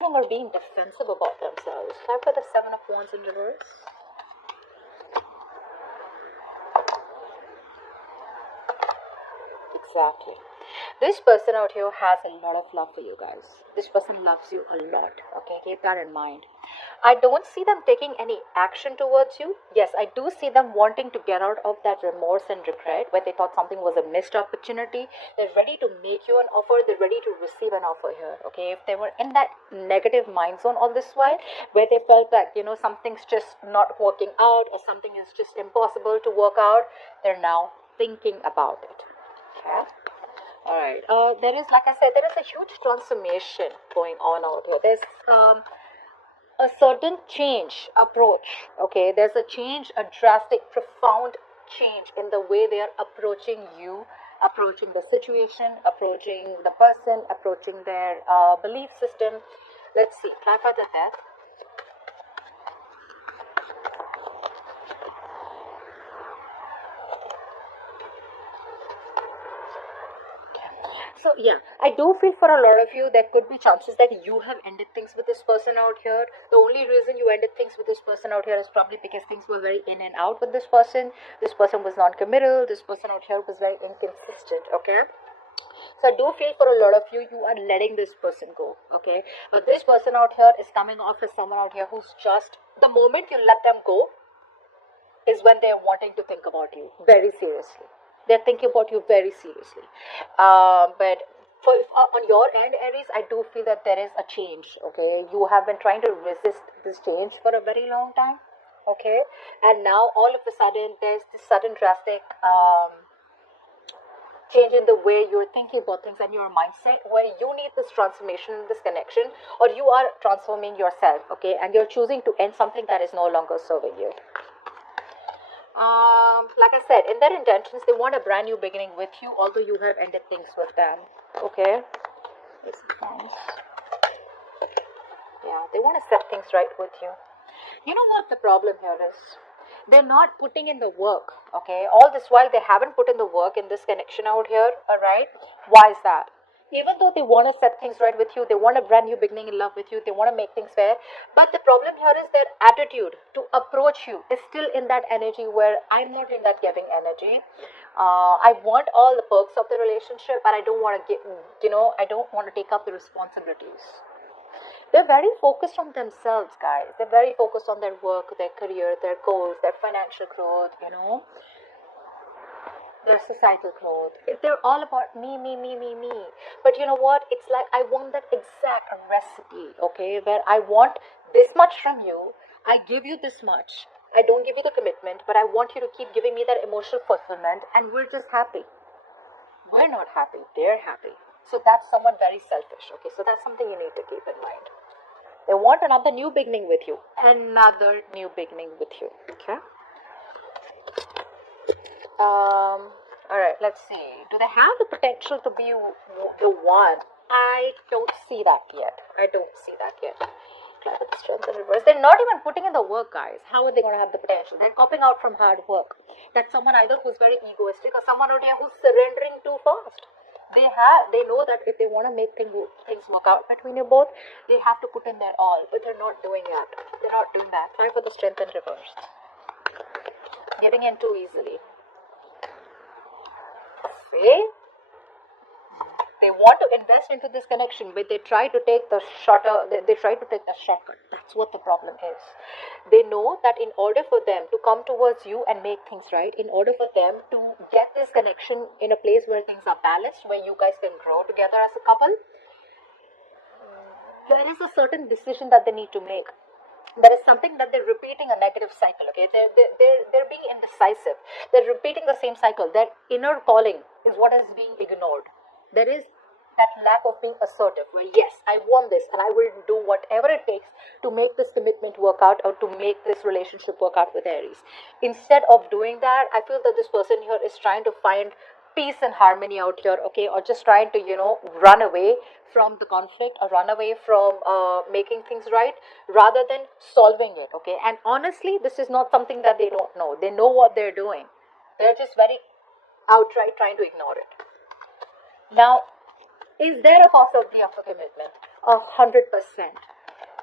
Or being defensive about themselves. Try for the Seven of Wands in reverse. Exactly. This person out here has a lot of love for you guys. This person loves you a lot. Okay, keep that in mind. I don't see them taking any action towards you. Yes, I do see them wanting to get out of that remorse and regret where they thought something was a missed opportunity. They're ready to make you an offer. They're ready to receive an offer here. Okay, if they were in that negative mind zone all this while where they felt that, something's just not working out or something is just impossible to work out, they're now thinking about it. Okay. All right. There is, like I said, there is a huge transformation going on out here. There's a certain change approach. Okay. There's a change, a drastic, profound change in the way they are approaching you, approaching the situation, approaching the person, approaching their belief system. Let's see. Clarify the death. So yeah, I do feel for a lot of you there could be chances that you have ended things with this person out here. The only reason you ended things with this person out here is probably because things were very in and out with this person. This person was non-committal. This person out here was very inconsistent. Okay. So I do feel for a lot of you, you are letting this person go. Okay. But this person out here is coming off as someone out here who's just, the moment you let them go is when they're wanting to think about you very seriously. They're thinking about you very seriously. But on your end, Aries, I do feel that there is a change. Okay, you have been trying to resist this change for a very long time. Okay, and now all of a sudden there's this sudden drastic change in the way you're thinking about things and your mindset, where you need this transformation, this connection, or you are transforming yourself. Okay, and you're choosing to end something that is no longer serving you. Like I said, in their intentions, they want a brand new beginning with you, although you have ended things with them. Okay? Yeah, they want to set things right with you. You know what the problem here is? They're not putting in the work. Okay? All this while, they haven't put in the work in this connection out here. Alright? Why is that? Even though they want to set things right with you, they want a brand new beginning in love with you, they want to make things fair, but the problem here is their attitude to approach you is still in that energy where I'm not in that giving energy. I want all the perks of the relationship, but I don't want to give, I don't want to take up the responsibilities. They're very focused on themselves, guys. They're very focused on their work, their career, their goals, their financial growth, their societal growth. They're all about me, me, me, me, me. But you know what? It's like I want that exact recipe, okay? Where I want this much from you, I give you this much. I don't give you the commitment, but I want you to keep giving me that emotional fulfillment, and we're just happy. We're not happy, they're happy. So that's someone very selfish, okay? So that's something you need to keep in mind. They want another new beginning with you. Another new beginning with you, okay? Alright, let's see. Do they have the potential to be the one? I don't see that yet. Strength and reverse. They're not even putting in the work, guys. How are they going to have the potential? They're copping out from hard work. That's someone either who's very egoistic or someone out here who's surrendering too fast. They know that if they want to make things work out between you both, they have to put in their all. But they're not doing that. Try for the strength and reverse. Giving in too easily. See? They want to invest into this connection, but they try to take the shortcut. That's what the problem is. They know that in order for them to come towards you and make things right, in order for them to get this connection in a place where things are balanced, where you guys can grow together as a couple, there is a certain decision that they need to make. There is something that they're repeating a negative cycle. Okay, they're being indecisive. They're repeating the same cycle. Their inner calling is what is being ignored. There is that lack of being assertive, where yes, I want this and I will do whatever it takes to make this commitment work out or to make this relationship work out with Aries. Instead of doing that, I feel that this person here is trying to find peace and harmony out here, okay, or just trying to run away from the conflict or run away from making things right rather than solving it. Okay, and honestly, this is not something that they don't know. They know what they're doing. They're just very outright trying to ignore it. Now, is there a possibility of a commitment? 100%.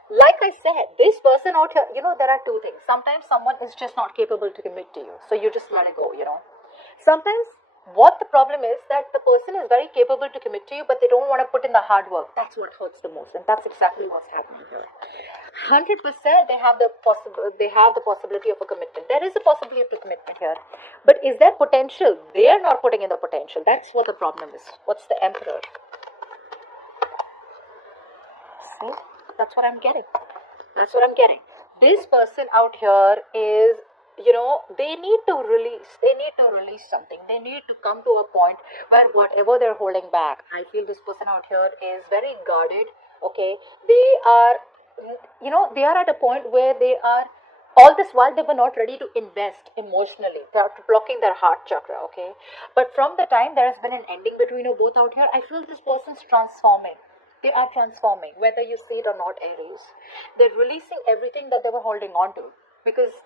Like I said, this person out here, there are two things. Sometimes someone is just not capable to commit to you, so you just let it go. Sometimes what the problem is that the person is very capable to commit to you, but they don't want to put in the hard work. That's what hurts the most, and that's exactly what's happening here. 100% they have the possibility of a commitment. There is a possibility of a commitment here, but is there potential? They are not putting in the potential. That's what the problem is. What's the Emperor? See, that's what I'm getting. That's what I'm getting. This person out here is, they need to release something. They need to come to a point where whatever they're holding back, I feel this person out here is very guarded. Okay, they are, they are at a point where they are, all this while they were not ready to invest emotionally. They are blocking their heart chakra. Okay, but from the time there has been an ending between you both out here, I feel this person's transforming. They are transforming, whether you see it or not, Aries. They're releasing everything that they were holding on to. Because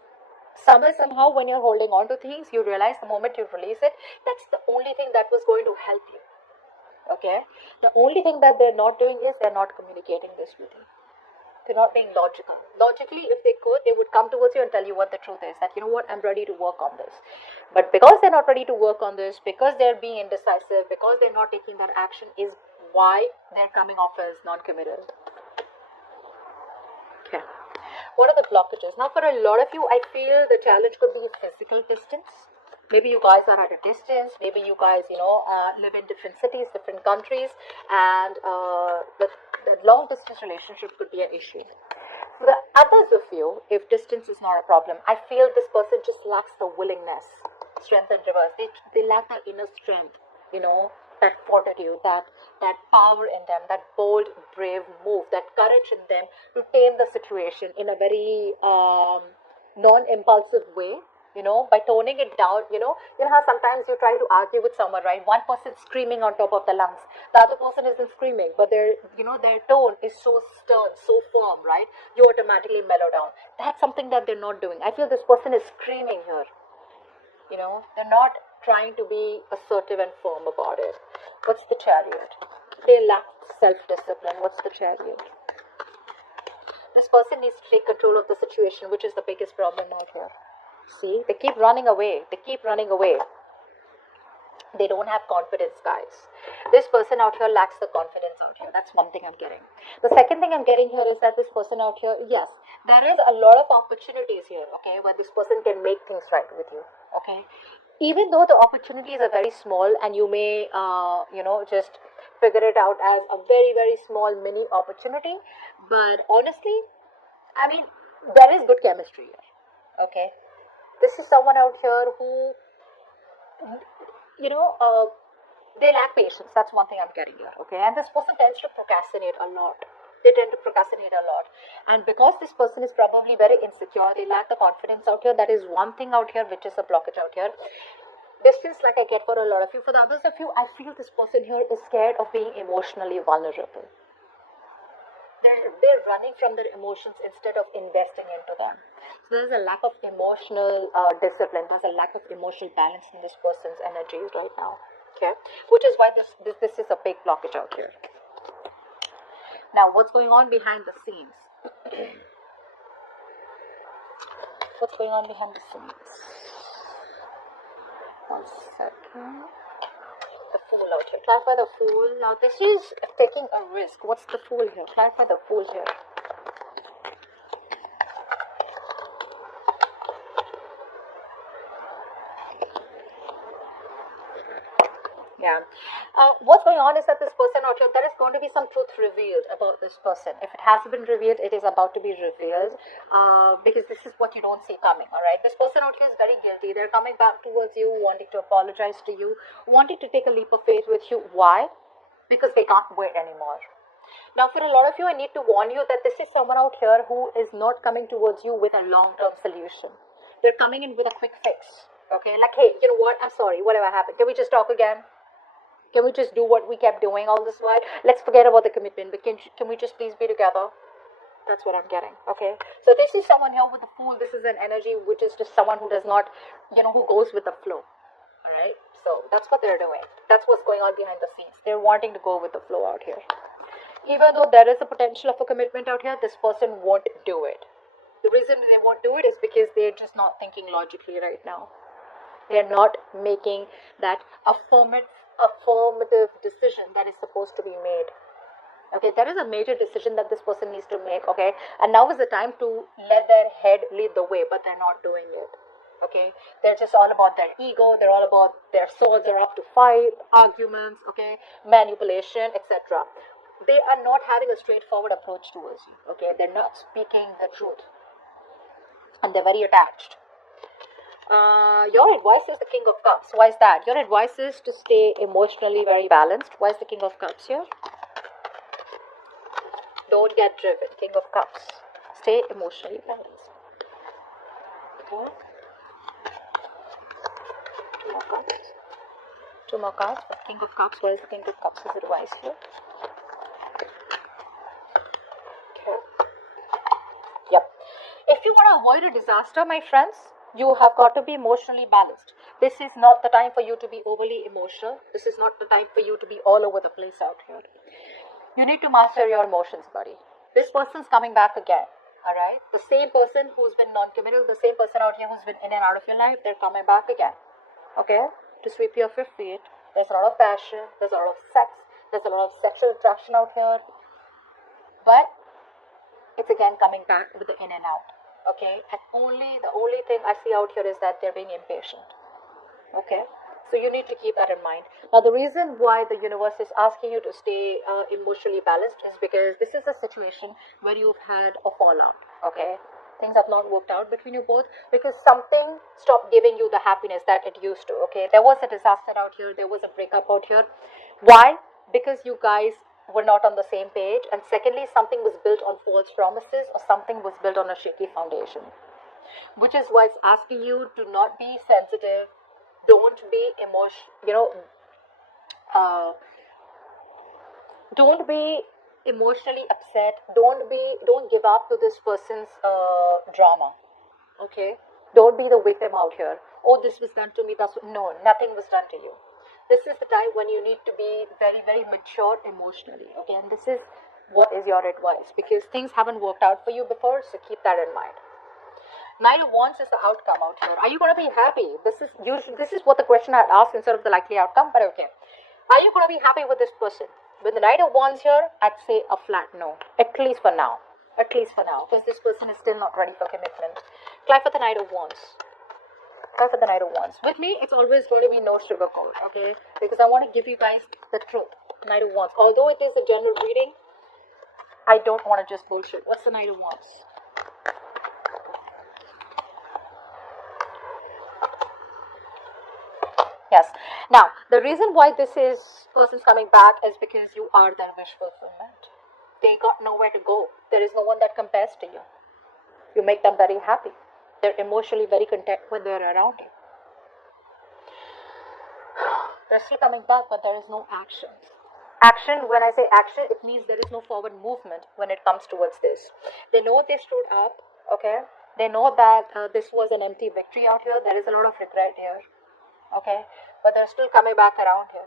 somehow, when you're holding on to things, you realize the moment you release it, that's the only thing that was going to help you. Okay? The only thing that they're not doing is they're not communicating this with you. They're not being logical. Logically, if they could, they would come towards you and tell you what the truth is. That, you know what, I'm ready to work on this. But because they're not ready to work on this, because they're being indecisive, because they're not taking that action, is why they're coming off as non-committal. Okay. What are the blockages? Now, for a lot of you, I feel the challenge could be physical distance. Maybe you guys are at a distance. Maybe you guys, live in different cities, different countries, and the long-distance relationship could be an issue. For the others of you, if distance is not a problem, I feel this person just lacks the willingness, strength and reverse. They lack that inner strength, that fortitude, that power in them, that bold, brave move, that courage in them to tame the situation in a very non-impulsive way, by toning it down. You know how sometimes you try to argue with someone, right? One person screaming on top of the lungs, the other person isn't screaming, but their tone is so stern, so firm, right? You automatically mellow down. That's something that they're not doing. I feel this person is screaming here. They're not trying to be assertive and firm about it. What's the Chariot? They lack self-discipline. What's the Chariot? This person needs to take control of the situation, which is the biggest problem out here. See, they keep running away. They don't have confidence, guys. This person out here lacks the confidence out here. That's one thing I'm getting. The second thing I'm getting here is that this person out here, yes, there is a lot of opportunities here, okay, where this person can make things right with you, okay? Even though the opportunities are very small and you may, just figure it out as a very, very small mini opportunity, but honestly, I mean, there is good chemistry here, okay? This is someone out here who, they lack patience. That's one thing I'm getting here, okay? And this person tends to procrastinate a lot. And because this person is probably very insecure, they lack the confidence out here. That is one thing out here, which is a blockage out here. Distance, like I get for a lot of you. For the others of you, I feel this person here is scared of being emotionally vulnerable. They're running from their emotions instead of investing into them. So there's a lack of emotional discipline. There's a lack of emotional balance in this person's energies right now. Okay, which is why this is a big blockage out here. Now, what's going on behind the scenes? What's going on behind the scenes? 1 second. The Fool out here. Clarify the Fool. Now, this is taking a risk. What's the Fool here? Clarify the Fool here. Yeah. What's going on is that this person out here, there is going to be some truth revealed about this person. If it has been revealed, it is about to be revealed, because this is what you don't see coming, all right? This person out here is very guilty. They're coming back towards you, wanting to apologize to you, wanting to take a leap of faith with you. Why? Because they can't wait anymore. Now, for a lot of you, I need to warn you that this is someone out here who is not coming towards you with a long-term solution. They're coming in with a quick fix, okay? Like, hey, you know what? I'm sorry. Whatever happened? Can we just talk again? Can we just do what we kept doing all this while? Let's forget about the commitment, but can we just please be together? That's what I'm getting, okay? So this is someone here with the Fool. This is an energy which is just someone who does not, who goes with the flow, all right? So that's what they're doing. That's what's going on behind the scenes. They're wanting to go with the flow out here. Even though there is a potential of a commitment out here, this person won't do it. The reason they won't do it is because they're just not thinking logically right now. They're not making that affirmative decision that is supposed to be made. Okay, there is a major decision that this person needs to make. Okay, and now is the time to let their head lead the way, but they're not doing it. Okay, they're just all about their ego. They're all about their swords are up to fight, arguments. Okay, manipulation, etc. They are not having a straightforward approach towards you. Okay, they're not speaking the truth, and they're very attached. Your advice is the King of Cups. Why is that? Your advice is to stay emotionally very balanced. Why is the King of Cups here? Don't get driven. King of Cups. Stay emotionally balanced. Okay. Two more cards. Two more cards. The King of Cups. What is the King of Cups' advice here? Okay. Yep. If you want to avoid a disaster, my friends, you have got to be emotionally balanced. This is not the time for you to be overly emotional. This is not the time for you to be all over the place out here. You need to master your emotions, buddy. This person's coming back again. Alright? The same person who's been non-committal, the same person out here who's been in and out of your life, they're coming back again. Okay? To sweep you off your feet. There's a lot of passion, there's a lot of sex, there's a lot of sexual attraction out here. But it's again coming back with the in and out. Okay? And the only thing I see out here is that they're being impatient. Okay? So you need to keep that in mind. Now, the reason why the universe is asking you to stay emotionally balanced is because this is a situation where you've had a fallout. Okay, things have not worked out between you both because something stopped giving you the happiness that it used to. Okay, there was a disaster out here. There was a breakup out here. Why? Because you guys were not on the same page, and secondly, something was built on false promises or something was built on a shaky foundation. Which is why it's asking you to not be sensitive. Don't be don't be emotionally upset. Don't give up to this person's drama. Okay, don't be the victim out here. Oh, this was done to me. No, nothing was done to you. This is the time when you need to be very, very mature emotionally. Okay, and this is what is your advice because things haven't worked out for you before, so keep that in mind. Nine of Wands is the outcome out here. Are you going to be happy? This is what the question I had asked instead of the likely outcome, but okay. Are you going to be happy with this person? With the Knight of Wands here, I'd say a flat no. At least for now. At least for now. Because this person is still not ready for commitment. Try for the Knight of Wands. Try for the Knight of Wands. With me, it's always going to be no sugarcoat, okay? Because I want to give you guys the truth. Knight of Wands. Although it is a general reading, I don't want to just bullshit. What's the Knight of Wands? Yes. Now, the reason why this person's coming back is because you are their wish fulfillment. They got nowhere to go. There is no one that compares to you. You make them very happy. They're emotionally very content when they're around you. They're still coming back, but there is no action. Action, when I say action, it means there is no forward movement when it comes towards this. They know they stood up, okay? They know that this was an empty victory out here. There is a lot of regret here. Okay, but they're still coming back around here.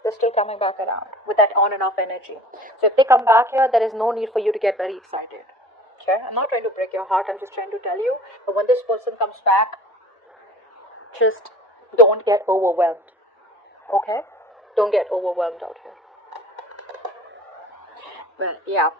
They're still coming back around with that on and off energy. So if they come back here, there is no need for you to get very excited. Okay, I'm not trying to break your heart. I'm just trying to tell you. But when this person comes back, just don't get overwhelmed. Okay, don't get overwhelmed out here. Well, yeah.